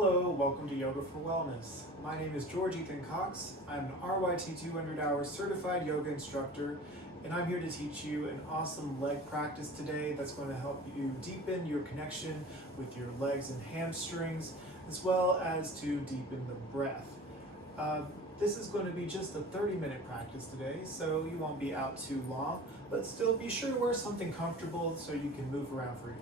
Hello, welcome to Yoga for Wellness. My name is George Ethan Cox. I'm an RYT 200 hour certified yoga instructor, and I'm here to teach you an awesome leg practice today that's going to help you deepen your connection with your legs and hamstrings, as well as to deepen the breath. This is going to be just a 30-minute practice today, so you won't be out too long, but still be sure to wear something comfortable so you can move around freely.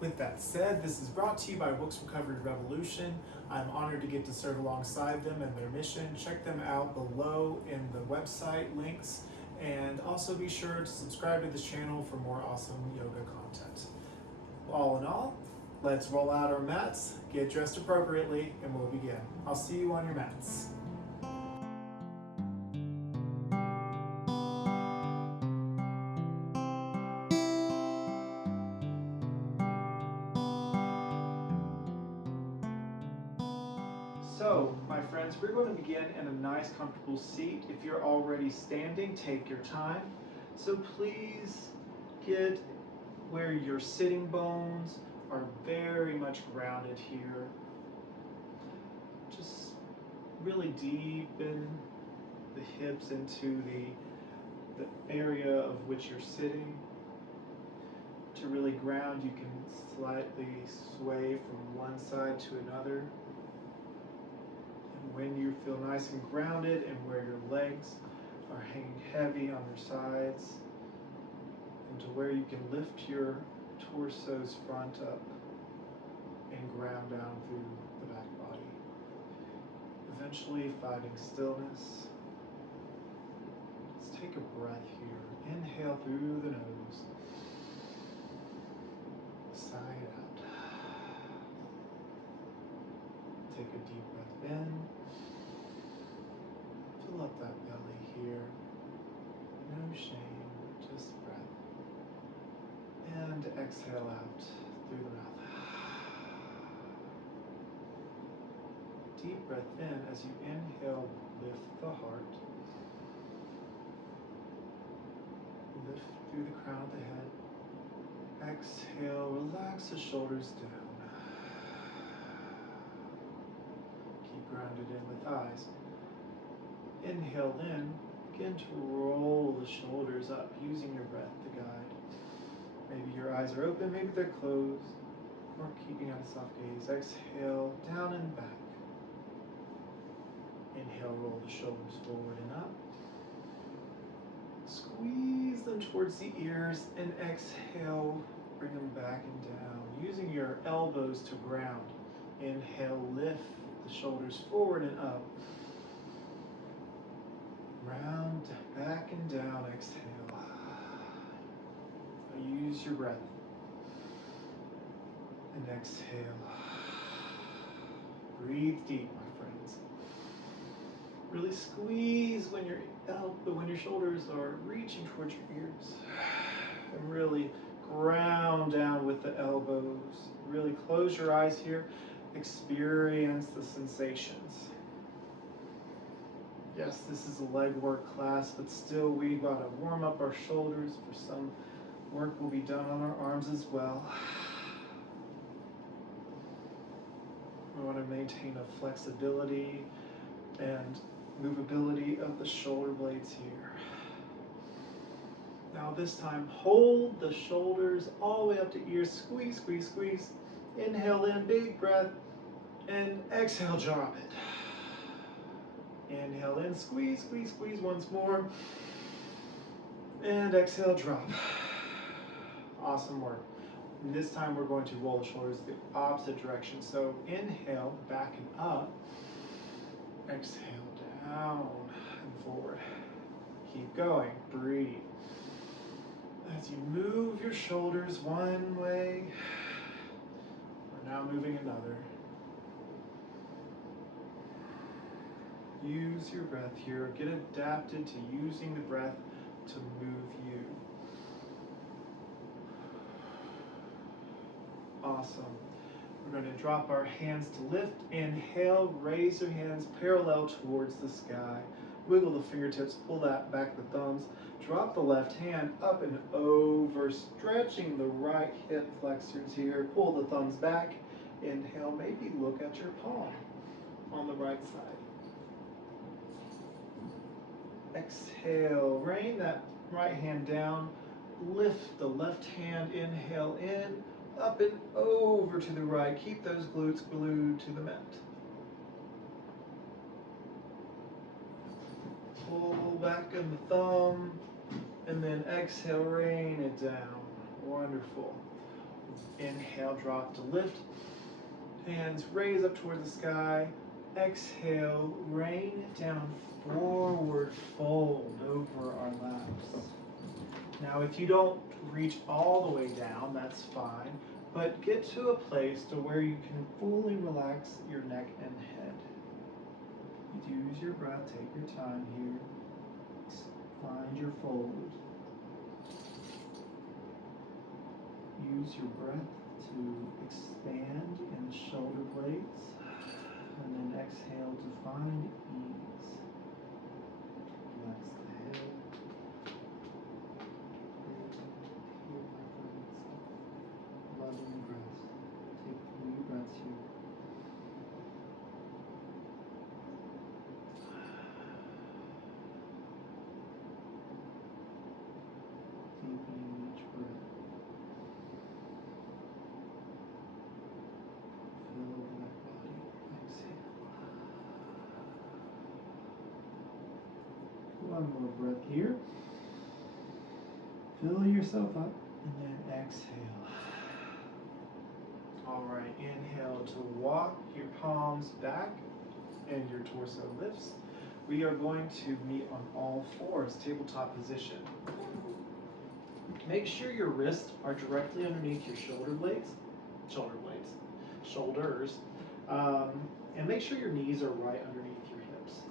With that said, this is brought to you by Wilkes Recovery Revolution. I'm honored to get to serve alongside them and their mission. Check them out below in the website links, and also be sure to subscribe to this channel for more awesome yoga content. All in all, let's roll out our mats, get dressed appropriately, and we'll begin. I'll see you on your mats. So, my friends, we're going to begin in a nice, comfortable seat. If you're already standing, take your time. So please get where your sitting bones are very much grounded here. Just really deepen the hips into the area of which you're sitting. To really ground, you can slightly sway from one side to another. When you feel nice and grounded and where your legs are hanging heavy on their sides, and to where you can lift your torso's front up and ground down through the back body. Eventually finding stillness. Let's take a breath here. Inhale through the nose. Sigh it out. Take a deep breath in. Fill up that belly here. No shame, just breath. And exhale out through the mouth. Deep breath in. As you inhale, lift the heart. Lift through the crown of the head. Exhale, relax the shoulders down. Keep grounded in the thighs. Inhale in, begin to roll the shoulders up using your breath to guide. Maybe your eyes are open, maybe they're closed, or keeping on a soft gaze. Exhale, down and back. Inhale, roll the shoulders forward and up. Squeeze them towards the ears, and exhale, bring them back and down. Using your elbows to ground. Inhale, lift the shoulders forward and up. Round, back and down, exhale. Use your breath. And exhale. Breathe deep, my friends. Really squeeze when your shoulders are reaching towards your ears. And really ground down with the elbows. Really close your eyes here. Experience the sensations. Yes, this is a leg work class, but still we gotta warm up our shoulders. For some work will be done on our arms as well. We want to maintain a flexibility and movability of the shoulder blades here. Now this time, hold the shoulders all the way up to ears. Squeeze, squeeze, squeeze. Inhale in, big breath, and exhale, drop it. Inhale in, squeeze, squeeze, squeeze once more. And exhale, drop. Awesome work. And this time we're going to roll the shoulders the opposite direction. So inhale, back and up. Exhale, down and forward. Keep going, breathe. As you move your shoulders one way, we're now moving another. Use your breath here. Get adapted to using the breath to move you. Awesome. We're going to drop our hands to lift. Inhale, raise your hands parallel towards the sky. Wiggle the fingertips, pull that back the thumbs. Drop the left hand up and over, stretching the right hip flexors here. Pull the thumbs back Inhale, maybe look at your palm on the right side. Exhale, rain that right hand down. Lift the left hand, inhale in, up and over to the right. Keep those glutes glued to the mat. Pull back in the thumb, and then exhale, rain it down. Wonderful. Inhale, drop to lift. Hands raise up toward the sky. Exhale, rain it down, forward fold over our laps. Now, if you don't reach all the way down, that's fine, but get to a place to where you can fully relax your neck and head. Use your breath, take your time here. Find your fold. Use your breath to expand in the shoulder blades, and then exhale to find ease. Relax the head. Loving breath. Take 3 breaths here. Deepening each breath. Fill that body. Exhale. One more breath here. Fill yourself up and then exhale. All right, inhale to walk your palms back and your torso lifts. We are going to meet on all fours, tabletop position. Make sure your wrists are directly underneath your shoulders, and make sure your knees are right underneath your hips.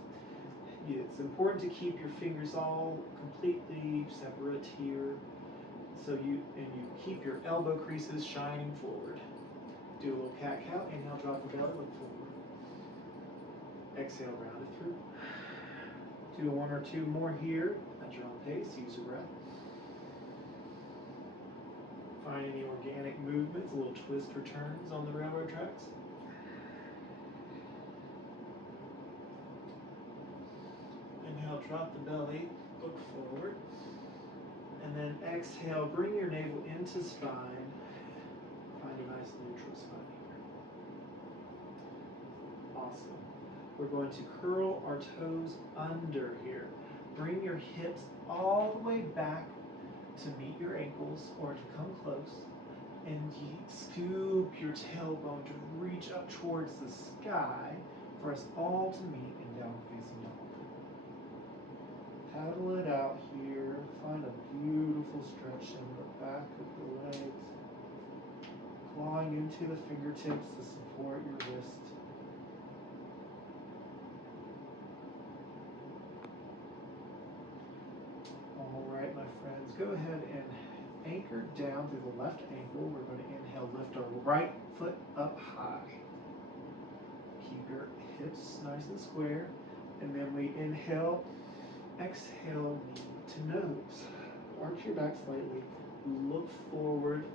It's important to keep your fingers all completely separate here, so you keep your elbow creases shining forward. Do a little cat-cow. Inhale, drop the belly, look forward. Exhale, round it through. Do 1 or 2 more here at your own pace. Use your breath. Find any organic movements, little twist or turns on the railroad tracks. Inhale, drop the belly, look forward. And then exhale, bring your navel into spine. Find a nice neutral spine here. Awesome. We're going to curl our toes under here. Bring your hips all the way back to meet your ankles or to come close. And you scoop your tailbone to reach up towards the sky for us all to meet in downward facing dog. Paddle it out here. Find a beautiful stretch in the back of the legs. Clawing into the fingertips to support your wrist. All right, my friends, go ahead and anchor down through the left ankle. We're going to inhale, lift our right foot up high. Keep your hips nice and square. And then we inhale, exhale, knee to nose. Arch your back slightly, look forward,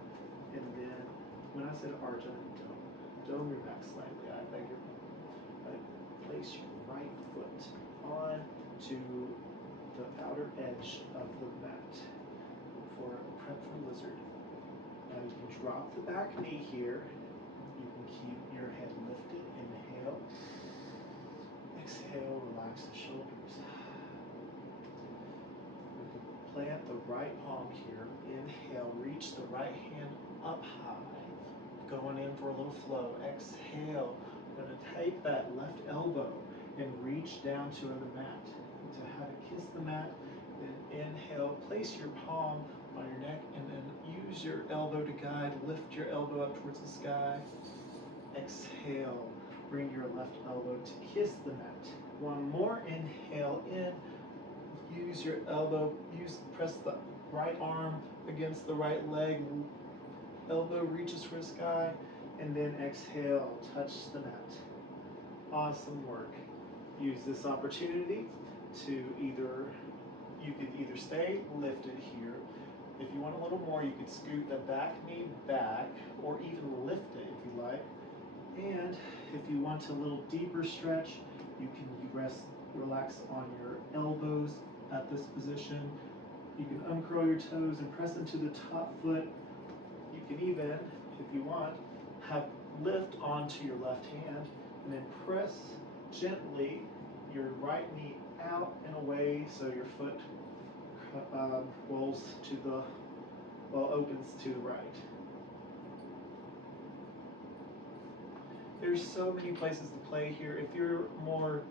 and then when I said arch, I didn't dome your back slightly. I beg your pardon. Place your right foot onto the outer edge of the mat for prep for lizard. Now you can drop the back knee here. You can keep your head lifted. Inhale. Exhale, relax the shoulders. We can plant the right palm here. Inhale, reach the right hand up high. Going in for a little flow. Exhale. We're going to take that left elbow and reach down to the mat. To how to kiss the mat. Then inhale, place your palm on your neck, and then use your elbow to guide. Lift your elbow up towards the sky. Exhale, bring your left elbow to kiss the mat. One more, inhale in. Use your elbow, press the right arm against the right leg. Elbow reaches for the sky, and then exhale, touch the mat. Awesome work. Use this opportunity to you could either stay lifted here. If you want a little more, you could scoot the back knee back, or even lift it if you like. And if you want a little deeper stretch, you can relax on your elbows at this position. You can uncurl your toes and press into the top foot. You can even, if you want, have lift onto your left hand and then press gently your right knee out and away so your foot rolls to the, opens to the right. There's so many places to play here. If you're more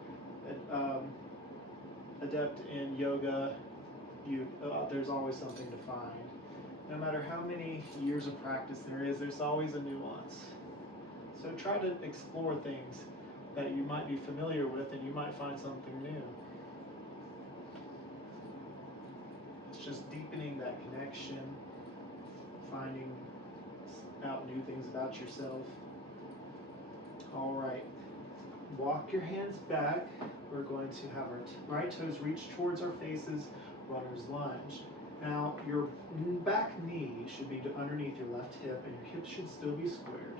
adept in yoga, there's always something to find. No matter how many years of practice there is, there's always a nuance. So try to explore things that you might be familiar with and you might find something new. It's just deepening that connection, finding out new things about yourself. All right, walk your hands back. We're going to have our right toes reach towards our faces, runner's lunge. Now, your back knee should be underneath your left hip and your hips should still be squared.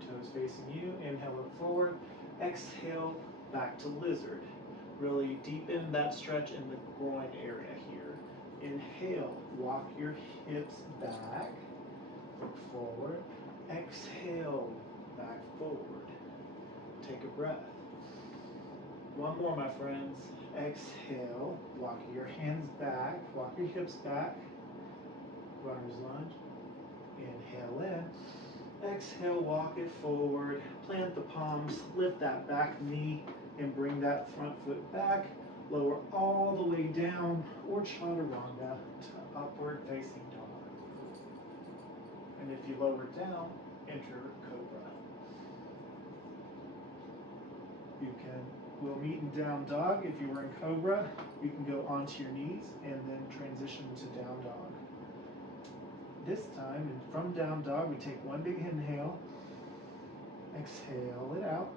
Toes facing you, inhale, look forward. Exhale, back to lizard. Really deepen that stretch in the groin area here. Inhale, walk your hips back, look forward. Exhale, back forward. Take a breath. One more, my friends. Exhale, walk your hands back, walk your hips back. Runner's lunge. Inhale in. Exhale, walk it forward. Plant the palms, lift that back knee, and bring that front foot back. Lower all the way down, or chaturanga, to upward facing dog. And if you lower down, enter cobra. We'll meet in down dog. If you were in cobra, you can go onto your knees and then transition to down dog. This time, and from down dog, we take one big inhale, exhale it out,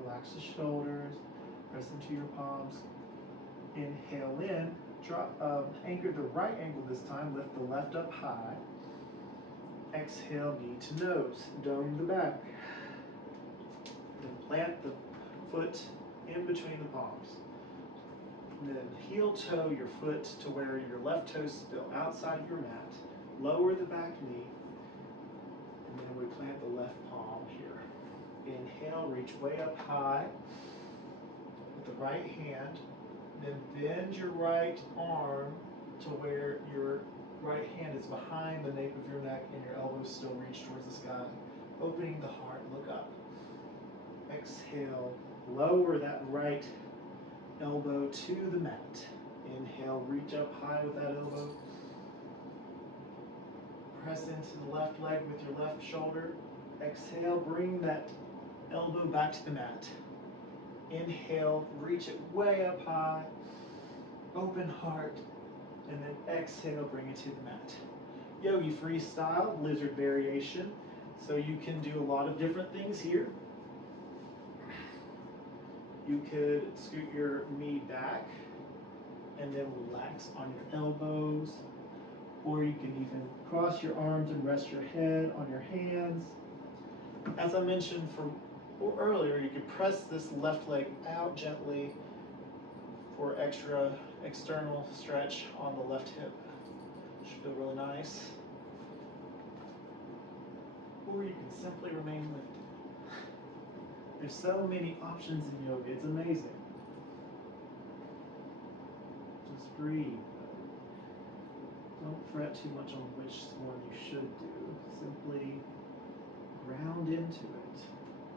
relax the shoulders, press into your palms, inhale in, drop, anchor the right ankle this time, lift the left up high, exhale knee to nose, dome the back, then plant the foot in between the palms. And then heel toe your foot to where your left toe is still outside of your mat. Lower the back knee. And then we plant the left palm here. Inhale, reach way up high with the right hand. Then bend your right arm to where your right hand is behind the nape of your neck and your elbows still reach towards the sky. Opening the heart, look up. Exhale, lower that right elbow to the mat. Inhale, reach up high with that elbow. Press into the left leg with your left shoulder. Exhale, bring that elbow back to the mat. Inhale, reach it way up high. Open heart. And then exhale, bring it to the mat. Yogi freestyle, lizard variation. So you can do a lot of different things here. You could scoot your knee back and then relax on your elbows. Or you can even cross your arms and rest your head on your hands. As I mentioned earlier, you could press this left leg out gently for extra external stretch on the left hip. Should feel really nice. Or you can simply remain lifted. There's so many options in yoga, it's amazing. Just breathe. Don't fret too much on which one you should do. Simply ground into it.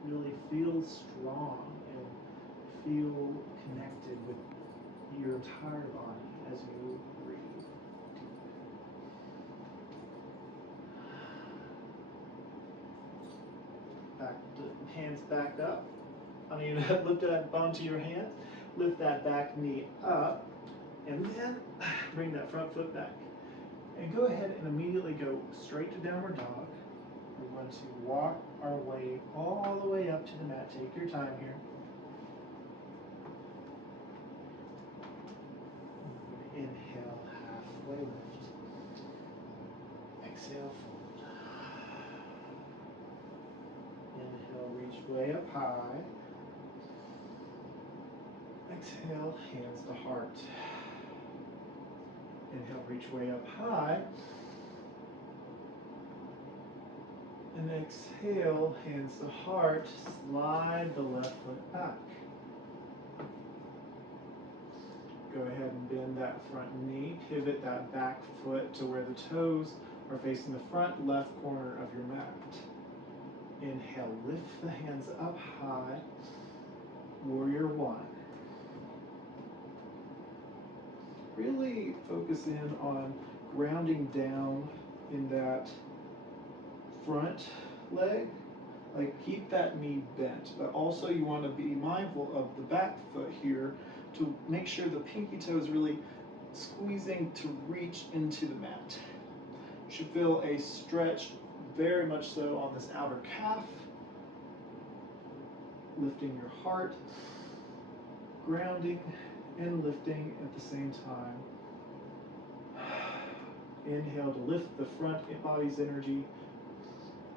Really feel strong and feel connected with your entire body as you breathe. Back, hands back up. Lift that onto your hands. Lift that back knee up. And then bring that front foot back. And go ahead and immediately go straight to downward dog. We're going to walk our way all the way up to the mat. Take your time here. Inhale, halfway lift. Exhale, fold. way up high. Exhale, hands to heart. Inhale, reach way up high. And exhale, hands to heart, slide the left foot back. Go ahead and bend that front knee, pivot that back foot to where the toes are facing the front left corner of your mat. Inhale, lift the hands up high, warrior one. Really focus in on grounding down in that front leg. Like keep that knee bent, but also you want to be mindful of the back foot here to make sure the pinky toe is really squeezing to reach into the mat. You should feel a stretch very much so on this outer calf, lifting your heart, grounding and lifting at the same time. Inhale to lift the front body's energy.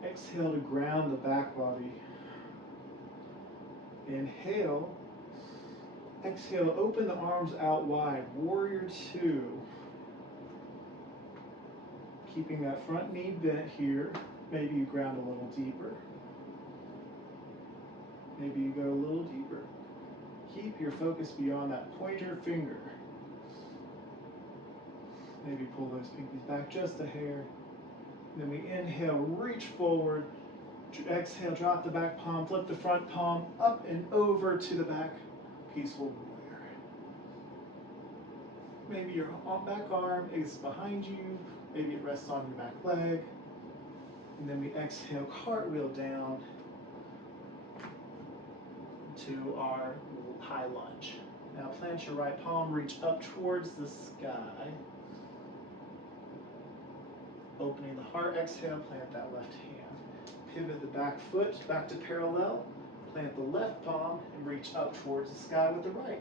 Exhale to ground the back body. Inhale. Exhale, open the arms out wide. Warrior two. Keeping that front knee bent here. Maybe you ground a little deeper. Maybe you go a little deeper. Keep your focus beyond that pointer finger. Maybe pull those pinkies back just a hair. Then we inhale, reach forward. Exhale, drop the back palm, flip the front palm up and over to the back. Peaceful warrior. Maybe your back arm is behind you. Maybe it rests on your back leg. And then we exhale, cartwheel down to our high lunge. Now plant your right palm, reach up towards the sky. Opening the heart, exhale, plant that left hand. Pivot the back foot back to parallel. Plant the left palm and reach up towards the sky with the right.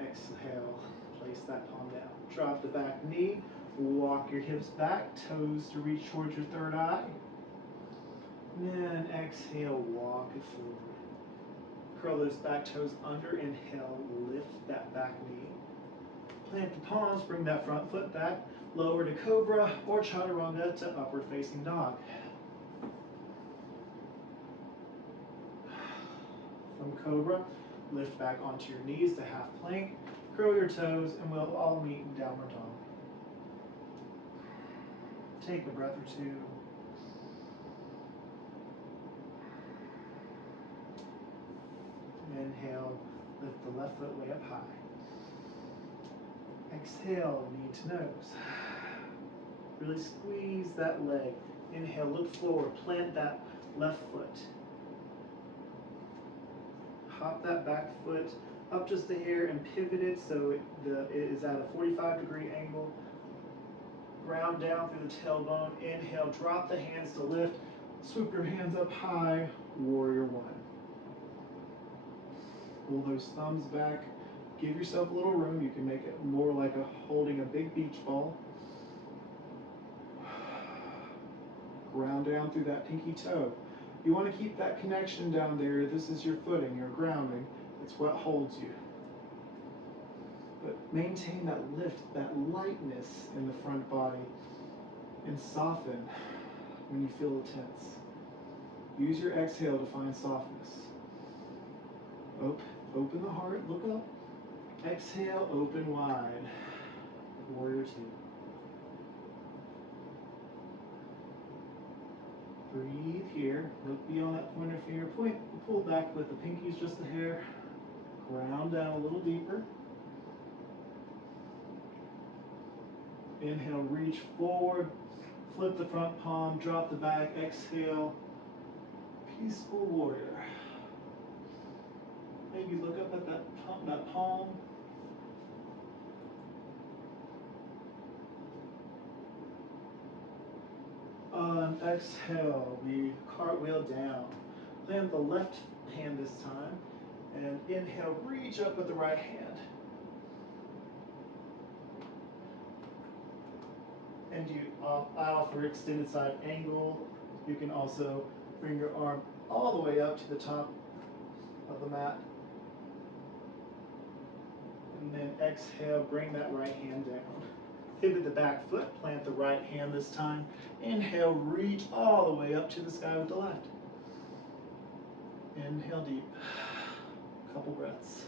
Exhale, place that palm down. Drop the back knee, walk your hips back, toes to reach towards your third eye. Then exhale, walk it forward. Curl those back toes under, inhale, lift that back knee. Plant the palms, bring that front foot back, lower to cobra or chaturanga to upward facing dog. From cobra, lift back onto your knees to half plank, curl your toes, and we'll all meet in downward dog. Take a breath or two. Inhale, lift the left foot way up high. Exhale, knee to nose. Really squeeze that leg. Inhale, look forward, plant that left foot. Hop that back foot up just a hair and pivot it so it is at a 45-degree angle. Ground down through the tailbone. Inhale, drop the hands to lift. Swoop your hands up high, warrior one. Pull those thumbs back. Give yourself a little room. You can make it more like holding a big beach ball. Ground down through that pinky toe. You want to keep that connection down there. This is your footing, your grounding. It's what holds you. But maintain that lift, that lightness in the front body, and soften when you feel tense. Use your exhale to find softness. Open the heart, look up. Exhale, open wide. Warrior two. Breathe here. Look beyond that pointer finger. Pull back with the pinkies just a hair. Ground down a little deeper. Inhale, reach forward. Flip the front palm, drop the back. Exhale, peaceful warrior. Maybe look up at that palm. On exhale, we cartwheel down. Plant the left hand this time. And inhale, reach up with the right hand. And you allow for extended side angle You can also bring your arm all the way up to the top of the mat. And then exhale, bring that right hand down. Pivot the back foot, plant the right hand this time. Inhale, reach all the way up to the sky with the left. Inhale deep. Couple breaths.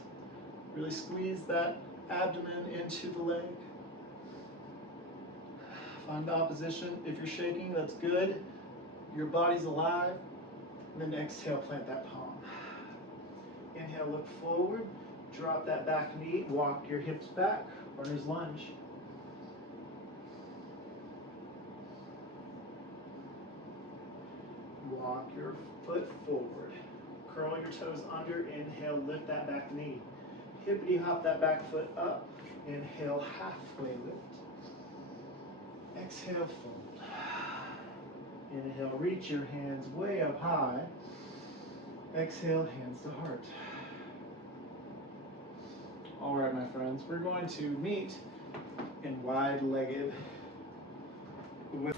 Really squeeze that abdomen into the leg. Find the opposition. If you're shaking, that's good. Your body's alive. And then exhale, plant that palm. Inhale, look forward. Drop that back knee. Walk your hips back. Runner's lunge. Walk your foot forward. Curl your toes under. Inhale, lift that back knee. Hippity hop that back foot up. Inhale, halfway lift. Exhale, fold. Inhale, reach your hands way up high. Exhale, hands to heart. All right, my friends, we're going to meet in wide-legged.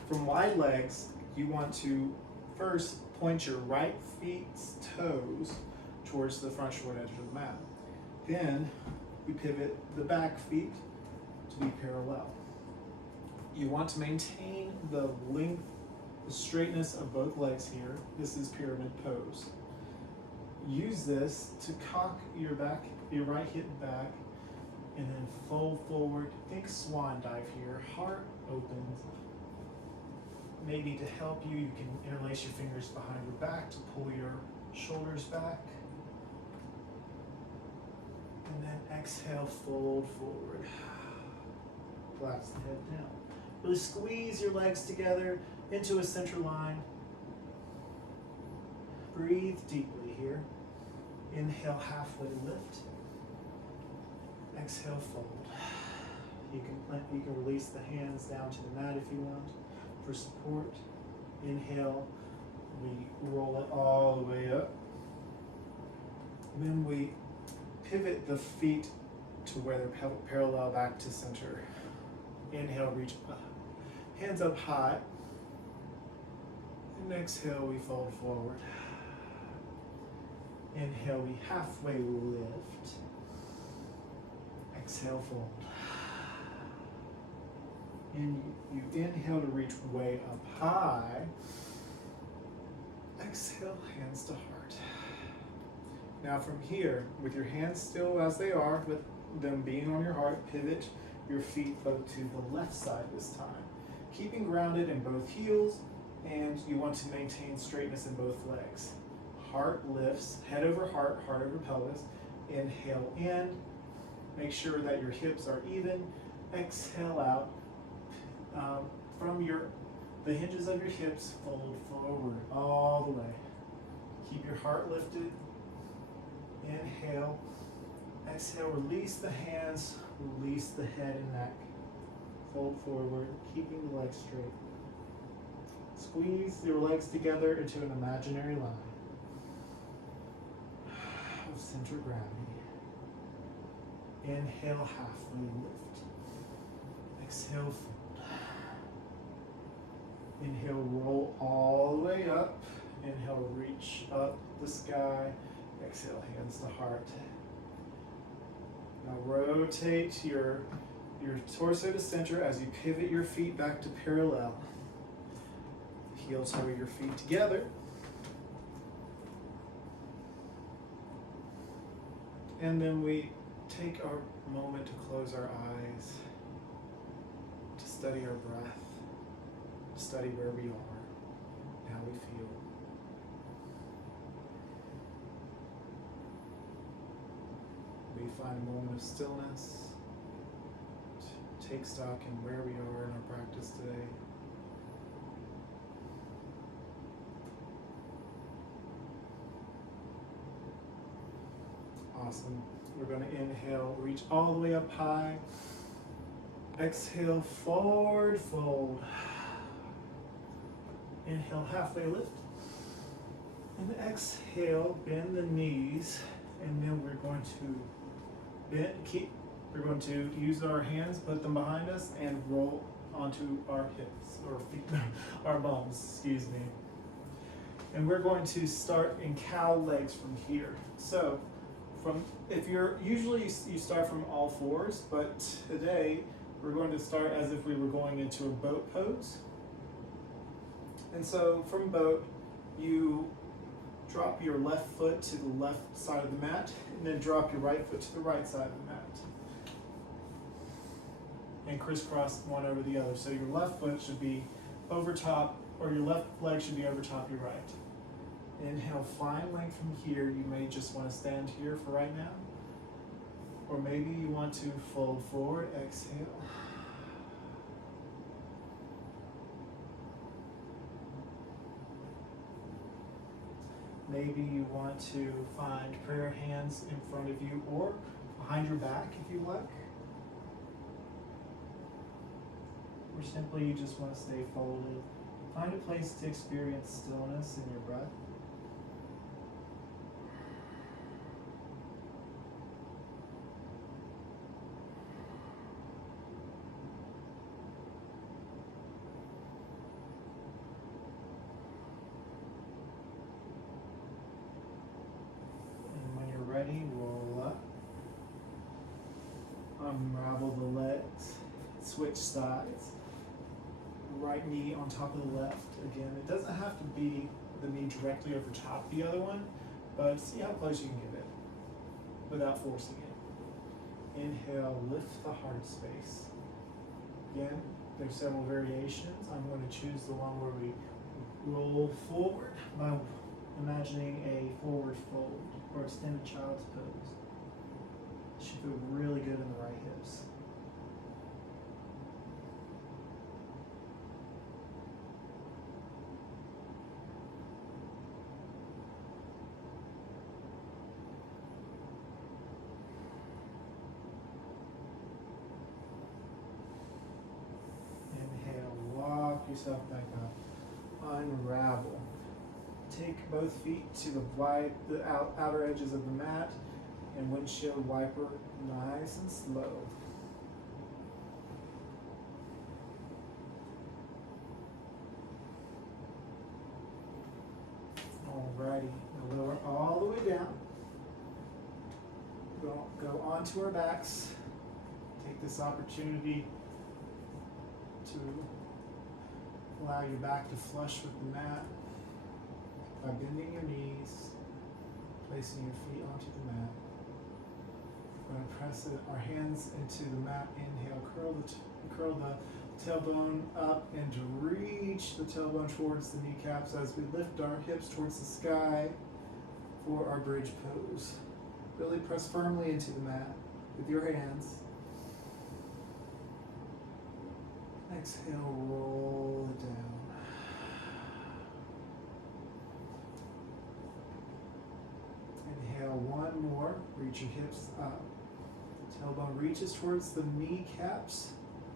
From wide legs, you want to first point your right feet's toes towards the front short edge of the mat. Then we pivot the back feet to be parallel. You want to maintain the length, the straightness of both legs here. This is pyramid pose. Use this to cock your right hip back, and then fold forward. Think swan dive here. Heart opens. Maybe to help you, you can interlace your fingers behind your back to pull your shoulders back. And then exhale, fold forward. Collapse the head down. Really squeeze your legs together into a center line. Breathe deeply here. Inhale, halfway lift. Exhale, fold. You can release the hands down to the mat if you want for support. Inhale, we roll it all the way up. Then we pivot the feet to where they're parallel back to center. Inhale, reach up. Hands up high. And exhale, we fold forward. Inhale, we halfway lift. Exhale, fold. And you inhale to reach way up high. Exhale, hands to heart. Now from here, with your hands still as they are, with them being on your heart, pivot your feet to the left side this time. Keeping grounded in both heels, and you want to maintain straightness in both legs. Heart lifts, head over heart, heart over pelvis. Inhale in, make sure that your hips are even. Exhale out. From the hinges of your hips, fold forward all the way. Keep your heart lifted. Inhale. Exhale, release the hands, release the head and neck. Fold forward, keeping the legs straight. Squeeze your legs together into an imaginary line of center gravity. Inhale, halfway lift. Exhale, fold. Inhale, roll all the way up. Inhale, reach up the sky. Exhale, hands to heart. Now rotate your torso to center as you pivot your feet back to parallel. Heel toe your feet together. And then we take our moment to close our eyes, to study our breath, to study where we are and how we feel. We find a moment of stillness, to take stock in where we are in our practice today. Awesome. We're going to inhale, reach all the way up high. Exhale, forward fold. Inhale, halfway lift. And exhale, bend the knees. And then we're going to use our hands, put them behind us, and roll onto our hips, or feet, our bums, excuse me. And we're going to start in cow legs from here. So, if you're usually you start from all fours, but today we're going to start as if we were going into a boat pose. And so from boat, you drop your left foot to the left side of the mat, and then drop your right foot to the right side of the mat. And crisscross one over the other. So your left foot should be over top, or your left leg should be over top your right. Inhale, find length from here. You may just want to stand here for right now. Or maybe you want to fold forward, exhale. Maybe you want to find prayer hands in front of you or behind your back if you like. Or simply you just want to stay folded. Find a place to experience stillness in your breath. Ready, roll up, unravel the legs, switch sides, right knee on top of the left. Again, it doesn't have to be the knee directly over top of the other one, but see how close you can get it without forcing it. Inhale, lift the heart space. Again, there's several variations. I'm going to choose the one where we roll forward by imagining a forward fold or extended child's pose. It should feel really good in the right hips. Inhale, walk yourself back up. Unravel. Take both feet to the outer edges of the mat and windshield wiper nice and slow. Alrighty, now lower all the way down. Go onto our backs. Take this opportunity to allow your back to flush with the mat. By bending your knees, placing your feet onto the mat. We're going to press our hands into the mat. Inhale, curl the tailbone up and to reach the tailbone towards the kneecaps as we lift our hips towards the sky for our bridge pose. Really press firmly into the mat with your hands. Exhale, roll it down. Inhale, one more. Reach your hips up. Tailbone reaches towards the kneecaps.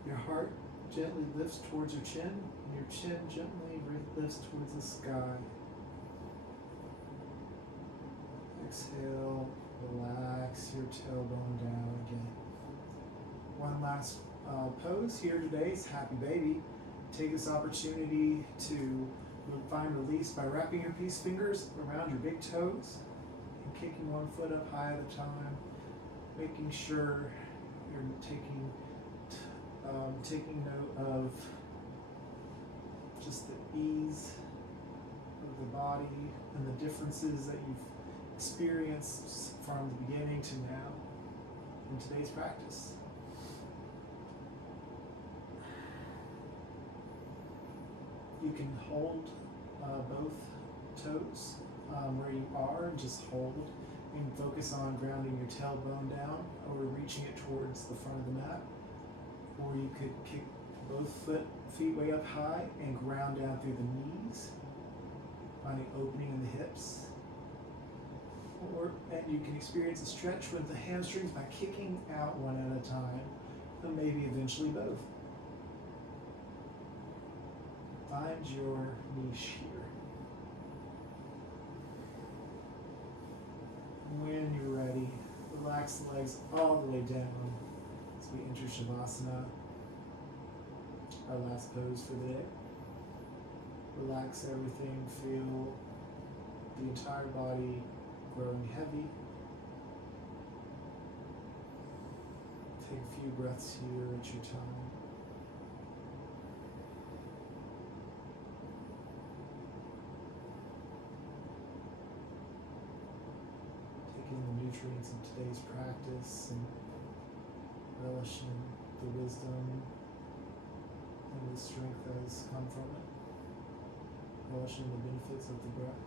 Your heart gently lifts towards your chin, and your chin gently lifts towards the sky. Exhale, relax your tailbone down again. One last pose here today is Happy Baby. Take this opportunity to find release by wrapping your peace fingers around your big toes and kicking one foot up high at a time, making sure you're taking note of just the ease of the body and the differences that you've experienced from the beginning to now in today's practice. You can hold both toes where you are and just hold and focus on grounding your tailbone down or reaching it towards the front of the mat. Or you could kick both feet way up high and ground down through the knees, finding opening in the hips. And you can experience a stretch with the hamstrings by kicking out one at a time, and maybe eventually both. Find your niche here. When you're ready, relax the legs all the way down as we enter Shavasana, our last pose for the day. Relax everything, feel the entire body growing heavy. Take a few breaths here at your time. Taking the nutrients of today's practice and relishing the wisdom and the strength that has come from it. Relishing the benefits of the breath.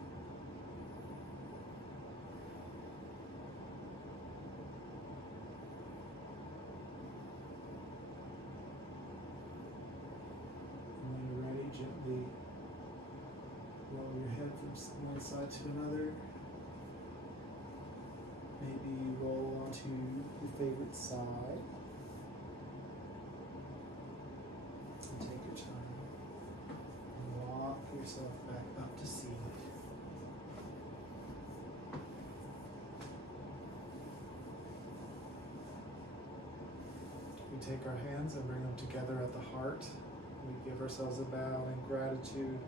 And when you're ready, gently roll your head from one side to another. Maybe roll onto your favorite side. And take your time. And walk yourself back up to seated. We take our hands and bring them together at the heart. We give ourselves a bow in gratitude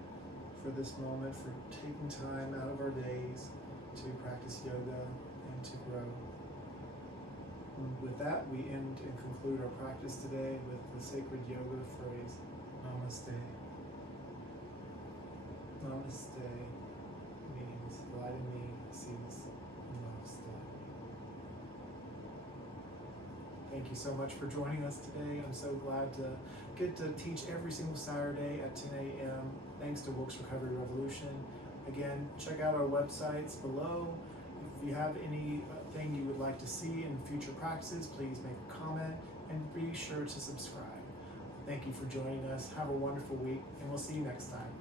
for this moment, for taking time out of our days to practice yoga and to grow. And with that, we end and conclude our practice today with the sacred yoga phrase, Namaste. Namaste means light in me sees Namaste. Thank you so much for joining us today. I'm so glad to get to teach every single Saturday at 10 a.m. Thanks to Wilkes Recovery Revolution. Again, check out our websites below. If you have anything you would like to see in future practices, please make a comment and be sure to subscribe. Thank you for joining us. Have a wonderful week, and we'll see you next time.